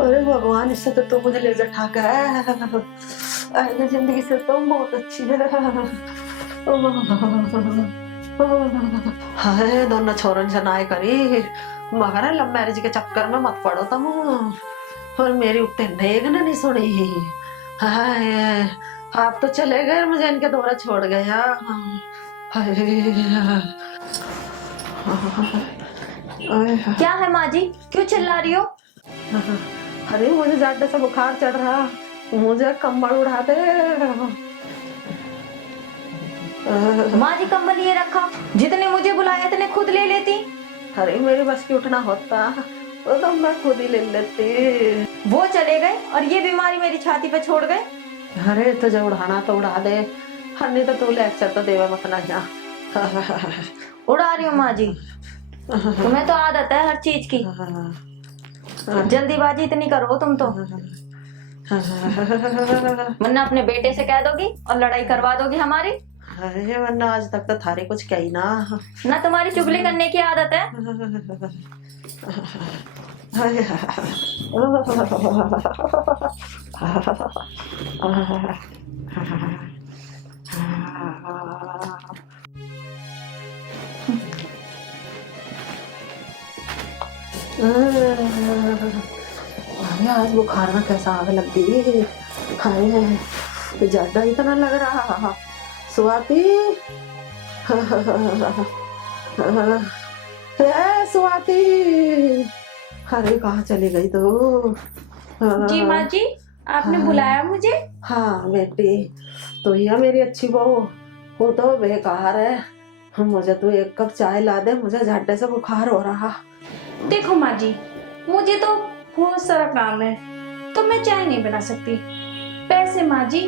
अरे भगवान, इससे तो तू मुझे ले जा ठा के, ऐसी जिंदगी से तो बहुत अच्छी है। हाय, दोनों छोरन से नाय करी, मगर लव मैरिज के चक्कर में मत पड़ो तुम, और मेरी उतने नेगन नहीं सुनी। हाय, आप तो चले गए, मुझे इनके दौरा छोड़ गया। क्या है माँ जी, क्यों चिल्ला रही हो? अरे मुझे ज्यादा सा बुखार चढ़ रहा, मुझे कंबल उड़ा दे। माँ जी कंबल ये रखा, जितने मुझे बुलाया इतने खुद ले लेती। अरे मेरे बस की उठना होता तो मैं खुद ही ले लेती। वो चले गए और ये बीमारी मेरी छाती पे छोड़ गए। अरे तुझे उड़ाना तो उड़ा दे, नहीं तो तू लेक्चर तो देवा मत ना यहाँ। उड़ा रही हूँ माँ जी, तुम्हें तो आदत है हर चीज की। जल्दीबाजी इतनी करो तुम तो, वरना अपने बेटे से कह दोगी और लड़ाई करवा दोगी हमारी। अरे वरना आज तक तो थारे कुछ कही ना तुम्हारी चुगली करने की आदत है। आज बुखार में कैसा आग लग गई। हाय ज्यादा इतना लग रहा। स्वाति स्वाति, अरे कहाँ चली गई तो? जी माँ जी, आपने बुलाया मुझे? हाँ बेटी, तो यह मेरी अच्छी बहू, वो तो बेकार है। मुझे तू एक कप चाय ला दे, मुझे झट्टे से बुखार हो रहा। देखो माँ जी, मुझे तो बहुत सारा काम है, तो मैं चाय नहीं बना सकती। वैसे माँ जी,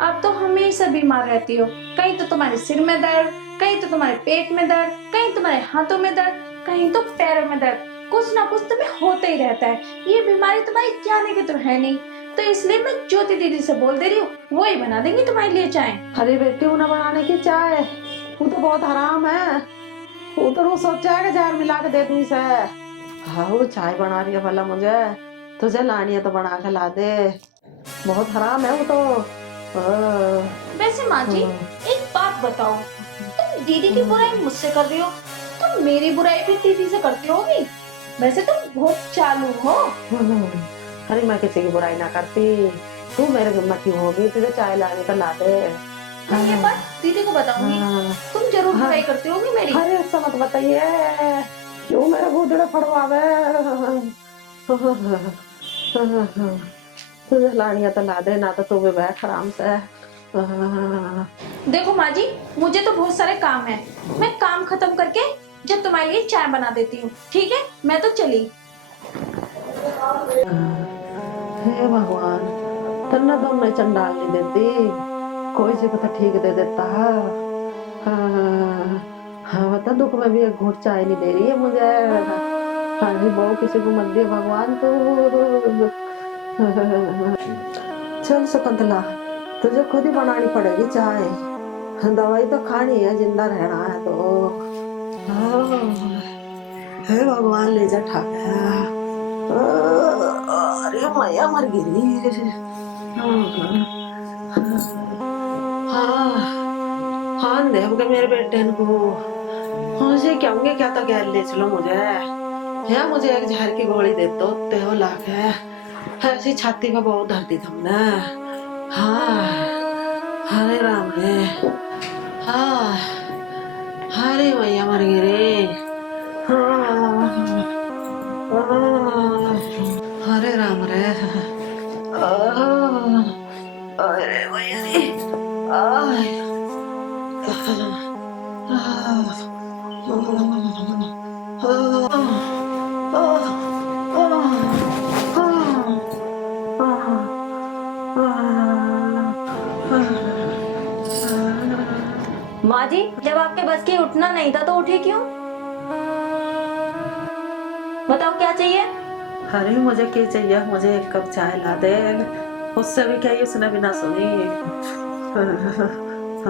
आप तो हमेशा बीमार रहती हो, कहीं तो तुम्हारे सिर में दर्द, कहीं तो तुम्हारे पेट में दर्द, कहीं तुम्हारे हाथों में दर्द, कहीं तो पैरों में दर्द, कुछ ना कुछ तुम्हें होता ही रहता है। ये बीमारी तुम्हारी जाने की तो है नहीं, तो इसलिए मैं ज्योति दीदी से बोल दे रही हूँ, वो ही बना देंगी तुम्हारे लिए चाय। अरे बेटी, उन्हें बनाने की चाय वो तो बहुत हराम है। वो तो सोचा है कि जहर मिला के दे दूं इसे। हाँ वो चाय बना रही है भला, मुझे तुझे लानी है तो बना के ला दे, बहुत हराम है वो तो। वैसे माँ जी, एक बात बताओ, तुम दीदी की बुराई मुझसे कर रही हो, तुम मेरी बुराई भी दीदी से करती होगी। वैसे तुम बहुत चालू हो। अरे मैं किसी की बुराई ना करती, तू मेरे गुम्मती होगी, तुझे चाय लाने का ला दे। मैं ये बात दीदी को बताऊंगी, तुम जरूर बुराई करती होगी मेरी। अरे ऐसा मत बताइए, क्यों मेरा गोदड़ा फड़वावे। तुझे लानी है तो ला दे, ना तो तू भी बैठ आराम से। देखो माँ जी, मुझे तो बहुत सारे काम है, मैं काम खत्म करके जब तुम्हारे लिए चाय बना देती हूँ, ठीक है? मैं तो चली। हे भगवान, तन्ना तो मैं चंडाल नहीं देती, कोई जी पता ठीक दे देता। हाँ बता, दुख में भी एक घूट चाय नहीं दे रही है मुझे। हाँ जी बहु किसी को मत दे भगवान तू। चल शकुंतला, तुझे खुद ही बनानी पड़ेगी चाय, दवाई तो खानी है, जिंदा रहना है तो। हे भगवान ले जा ठाका। अरे मैया मर गिरी। हाँ देव के मेरे बेटे को मुझे क्या होंगे, क्या तो गैर ले चलो मुझे, या मुझे एक जहर की गोली दे दो, तेहो लाके ऐसी छाती का बहुत धरती तुमने। हाँ हरे राम रे, हाँ हरे मैया मर गई रे। हरे राम रे, अरे मैया रे, माँ जी, जब आपके बस की उठना नहीं था तो उठी क्यों? बताओ क्या चाहिए? अरे मुझे क्या चाहिए, मुझे एक कप चाय ला दे। उससे भी क्या उसने भी ना सुनी,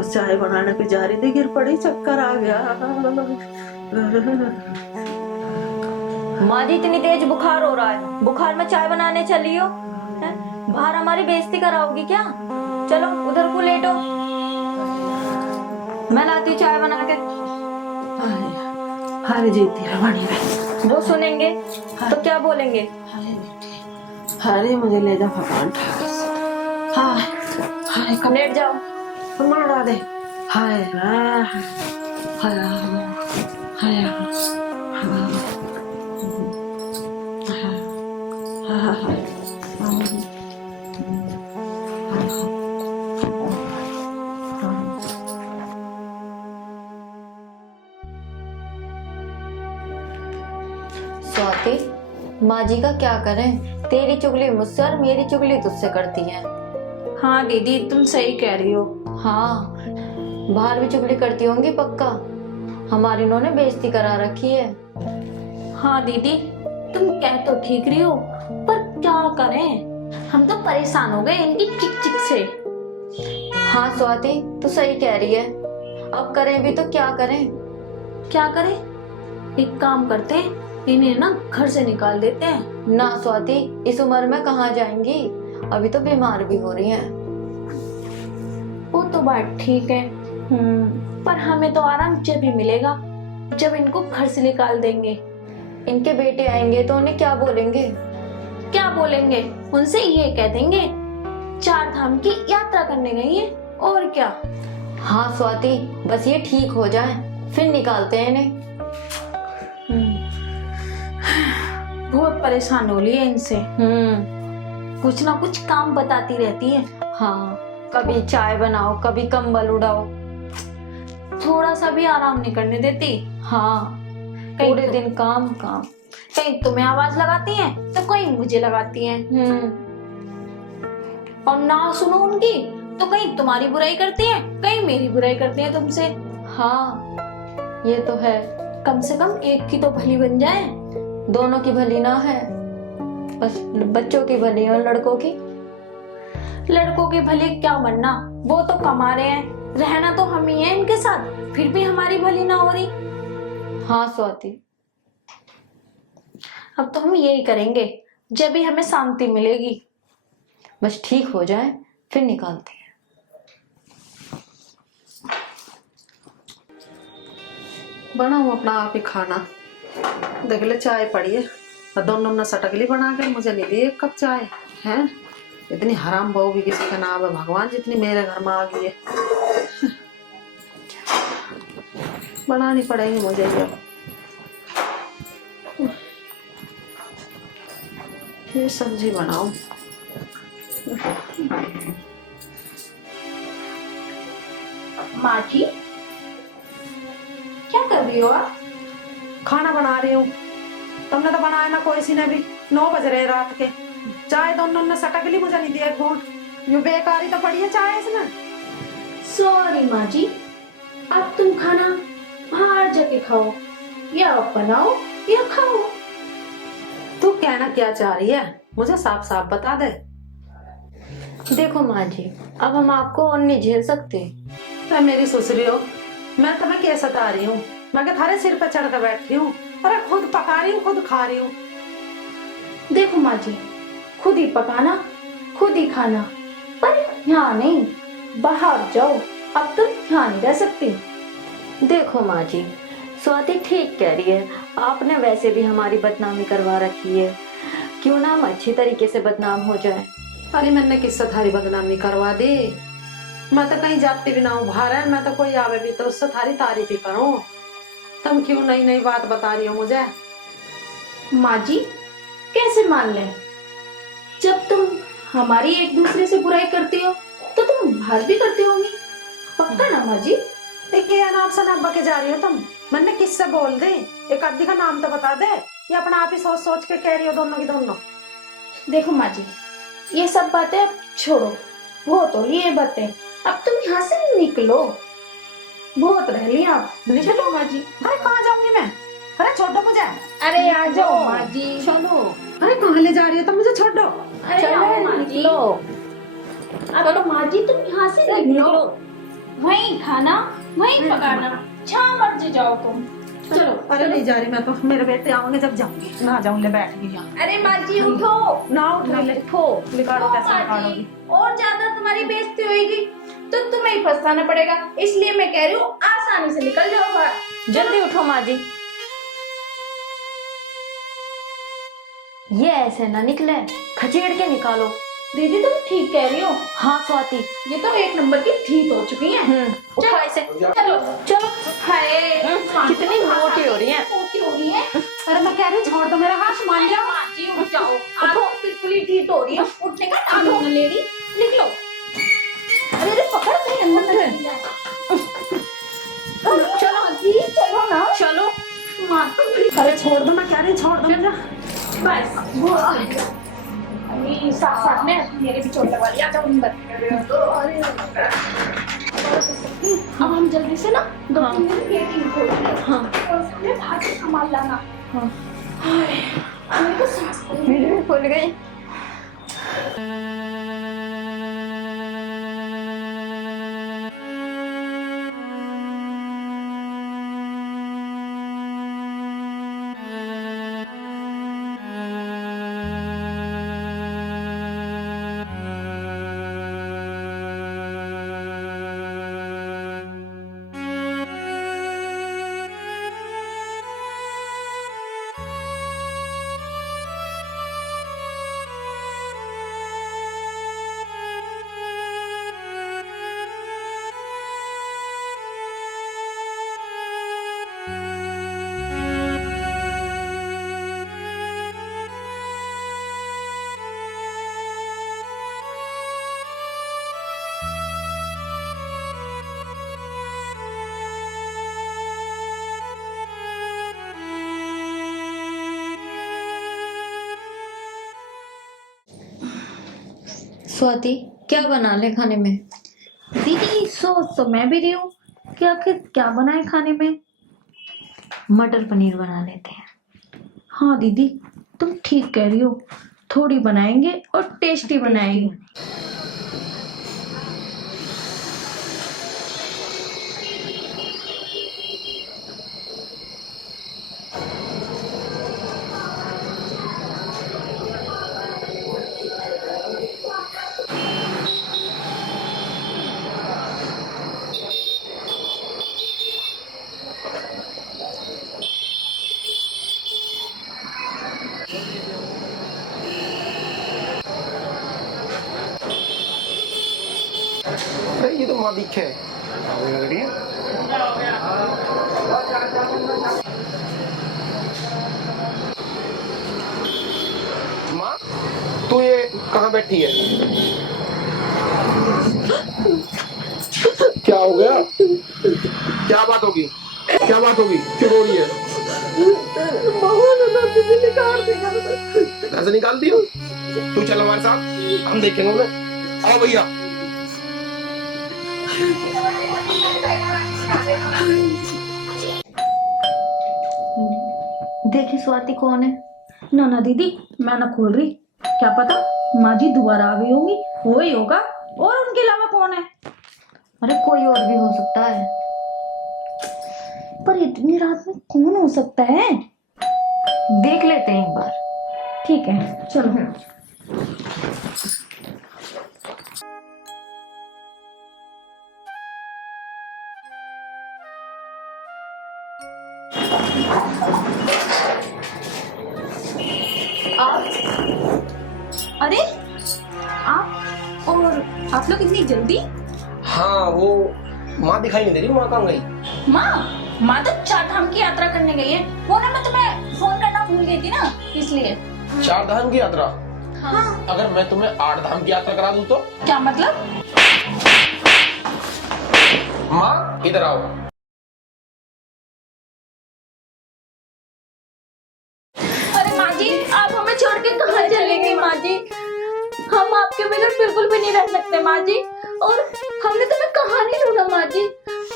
चाय बनाने की जा रही थी, गिर पड़ी, चक्कर आ गया। माँ जी इतनी तेज बुखार हो रहा है, बुखार में चाय बनाने चली हो? बाहर हमारी बेइज्जती कराओगी क्या? चलो उधर को लेटो, मैं लाती हूँ चाय बना के। हारे जीती रवानी में वो सुनेंगे तो क्या बोलेंगे? हारे मुझे ले जा भगवान ठाकुर से। हाँ हारे लेट जाओ, मारा दे। हाय हाय हाय हाय। माँ जी का क्या करें, तेरी चुगली मुझसे और मेरी चुगली तुझसे करती है। हाँ दीदी तुम सही कह रही हो। हाँ, बाहर भी चुगली करती होंगी पक्का, हमारी इन्होंने बेइज्जती करा रखी है। हाँ दीदी तुम कह तो ठीक रही हो, पर क्या करें, हम तो परेशान हो गए इनकी चिक चिक से। हाँ स्वाति तू सही कह रही है, अब करें भी तो क्या करें। क्या करें, एक काम करते हैं, इन्हें ना घर से निकाल देते हैं। ना स्वाति, इस उम्र में कहाँ जाएंगी, अभी तो बीमार भी हो रही हैं। वो तो बात ठीक है, पर हमें तो आराम जब भी मिलेगा जब इनको घर से निकाल देंगे। इनके बेटे आएंगे तो उन्हें क्या बोलेंगे? क्या बोलेंगे, उनसे ये कह देंगे 4 धाम की यात्रा करने गई है, और क्या। हाँ स्वाति, बस ये ठीक हो जाए फिर निकालते हैं इन्हें। बहुत परेशान हो रही है इनसे, कुछ ना कुछ काम बताती रहती है। हाँ, कभी चाय बनाओ, कभी कंबल उड़ाओ, थोड़ा सा भी आराम नहीं करने देती। हाँ कहीं पूरे तो- दिन काम काम। कहीं तुम्हें आवाज लगाती हैं तो कहीं मुझे लगाती हैं, और ना सुनो उनकी तो कहीं तुम्हारी बुराई करती हैं, कहीं मेरी बुराई करती हैं तुमसे। हाँ ये तो है, कम से कम एक की तो भली बन जाए। दोनों की भली ना है, बस बच्चों की भली और लड़कों की। लड़कों के भले क्या बनना, वो तो कमा रहे हैं, रहना तो हम ही है इनके साथ, फिर भी हमारी भली ना हो रही। हाँ स्वाति, अब तो हम यही करेंगे जब भी हमें शांति मिलेगी। बस ठीक हो जाए फिर निकालते हैं। बनाऊं अपना आप ही खाना, देख ले चाय पड़ी है, और दोनों ने सटकली बना के मुझे नहीं दी एक कप चाय है। इतनी हराम बहू भी किसी का नाम है भगवान, जितनी मेरे घर में आ गई है। बनानी पड़ेगी मुझे ये। फिर सब्जी बनाऊं। माँ जी क्या कर रही हो आप? खाना बना रही हूँ, तुमने तो बनाया ना कोई सी ने भी। 9 बज रहे रात के, चाय दोनों ने सटक ली, मुझे नहीं दिया एक घूंट। यूं बेकारी तो पड़ी है चाय इसमें। सॉरी माँ जी, अब तुम खाना बाहर जाके खाओ, या आप बनाओ या खाओ। तू कहना क्या चाह रही है, मुझे साफ साफ बता दे। देखो माँ जी, अब हम आपको और नहीं झेल सकते। मैं मेरी ससुरी हो, मैं तुम्हें क्या सता रही हूँ? मैं क्या थारे सिर पे चढ़ कर बैठी हूँ? अरे खुद पका रही हूँ, खुद खा रही हूँ। देखो माँ जी, खुद ही पकाना खुद ही खाना, पर यहाँ नहीं, बाहर जाओ, अब तुम यहाँ नहीं रह सकती। देखो माँ जी, स्वाति ठीक कह रही है, आपने वैसे भी हमारी बदनामी करवा रखी है, क्यों ना हम अच्छी तरीके से बदनाम हो जाए। अरे मैंने किससे थारी बदनामी करवा दी? मैं तो कहीं जाती भी ना हूँ बाहर, मैं तो कोई आवे भी तो उससे थारी तारीफ ही करूँ। तुम क्यों नई नई बात बता रही हो मुझे? माँ जी कैसे मान लें, जब तुम हमारी एक दूसरे से बुराई करती हो तो तुम बाहर भी करती होगी, पक्का ना माँ जी? क्या नाम से नब्बा के जा रही हो तुम? मैंने किससे बोल दे, एक आदमी का नाम तो बता दे, या अपना आप ही सोच सोच के कह रही हो दोनों की दोनों? देखो माँ जी, ये सब बातें अब छोड़ो, बहुत हो रही है बातें, अब तुम यहाँ से निकलो, बहुत रह लिया आप। चलो माँ जी। अरे कहाँ जाऊंगी मैं? अरे छोड़ दो मुझे। अरे आ जाओ माँ जी। चलो, अरे कहाँ ले जा रही हो तुम? मुझे छोड़ दो। अरे आओ माँ जी। अब माँ जी तुम यहाँ से निकलो, वहीं खाना वहीं पकाना, जहाँ मर्जी जाओ तुम। चलो। अरे नहीं जा रही मैं तो, मेरे बेटे आएंगे जब जाऊंगी। ना जाऊं, ले बैठ गई यहाँ। अरे माँ जी उठो, ना उठ रही, ले उठो, निकालो उठो कैसे माँ निकालोगी? जी, और ज्यादा तुम्हारी बेइज्जती होगी तो तुम्हें ही पछताना पड़ेगा, इसलिए मैं कह रही हूँ आसानी से निकल जाओ बाहर। जल्दी उठो माँ जी। ये ऐसे ना निकले, खचेड़ के निकालो। दीदी तुम ठीक कह रही हो, हाँ स्वाति, ये तो 1 नंबर की ठीक हो चुकी है। उठो ऐसे। चलो चलो, हाय कितनी मोटी हो रही है। मोटी हो रही है। अरे मैं कह रही हूँ छोड़ दो मेरा हाथ, मान जाओ। माँ जी उठ जाओ, आप तो बिल्कुल ही ठीक हो रही है, उठने का नाम ही न ले रही, निकलो। अरे अरे पकड़ नहीं अंदर चलो जी, चलो ना, चलो। माँ अरे छोड़ दो, मैं कह रही हूँ छोड़ दो मुझे। बस वो अरे साथ साथ में मेरे भी चोट लगवा दिया था उन पर। अब हम जल्दी से ना 2-3 दिन वेटिंग खोलेंगे। हाँ और सामने बाहर से सामान लाना। हाँ मेरे को सांस मेरे भी फूल गई। स्वाति, क्या बना ले खाने में? दीदी सोच तो मैं भी रही हूँ कि आखिर क्या बनाए खाने में। मटर पनीर बना लेते हैं। हाँ दीदी तुम ठीक कह रही हो, थोड़ी बनाएंगे और टेस्टी बनाएंगे। अरे ये तो माँ दिखे है। माँ तू ये कहाँ बैठी है? क्या हो गया? क्या बात होगी? क्या बात होगी? क्यों रो रही है? ऐसे निकाल दी हो? तू चल हमारे साथ, हम देखेंगे उन्हें। आओ भैया। देखी स्वाति कौन है? ना ना दीदी मैं ना खोल रही, क्या पता माँ जी दोबारा आ गई होंगी, वही होगा। और उनके अलावा कौन है? अरे कोई और भी हो सकता है। पर इतनी रात में कौन हो सकता है? देख लेते हैं एक बार। ठीक है चलो। अरे आप और आप लोग इतनी जल्दी? हाँ वो माँ दिखाई नहीं दे रही, माँ कहाँ गई? माँ तो 4 धाम की यात्रा करने गई है। वो ना मैं तुम्हें फोन करना भूल गई थी ना, इसलिए। 4 धाम की यात्रा? हाँ। अगर मैं तुम्हें 8 धाम की यात्रा करा दूं तो? क्या मतलब? माँ इधर आओ। अरे माँ जी आप हमें छोड़ के कहाँ चलेंगी माँ जी? हम आपके बगैर बिल्कुल भी नहीं रह सकते माँ जी। और हमने तुम्हें कहाँ नहीं ढूंढा माँ जी।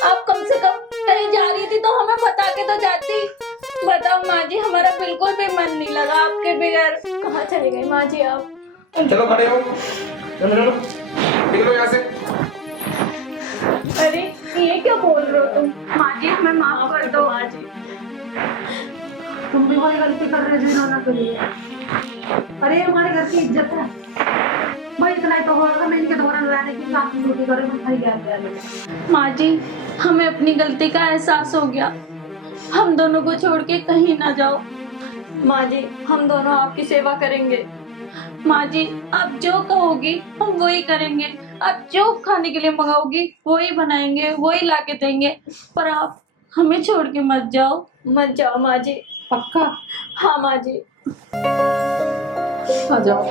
आप कम से कम कहीं जा रही थी तो हमें बता के तो जाती। बताओ माँ जी, हमारा बिल्कुल भी मन नहीं लगा आपके बगैर। कहाँ चले गए माँ जी आप? चलो खड़े हो, चलो निकलो यहाँ से। अरे ये क्या बोल रहे हो तुम? माँ जी हमें माफ कर दो। माँ जी तुम भी वही गलती कर रहे हो रोना के लिए। अरे हमारे घर की इज्जत है भाई, इतना ही तो होगा। मैं इनके दोबारा रहने की साथ में ड्यूटी करें, मैं खाई गया। माँ जी हमें अपनी गलती का एहसास हो गया, हम दोनों को छोड़ के कहीं ना जाओ। माँ जी हम दोनों आपकी सेवा करेंगे। माँ जी आप जो कहोगी हम वही करेंगे। आप जो खाने के लिए मंगाओगी वही बनाएंगे, वही ला के देंगे। पर आप हमें छोड़ के मत जाओ। मत जाओ माँ जी। पक्का? हाँ माँ जी। आ जाओ।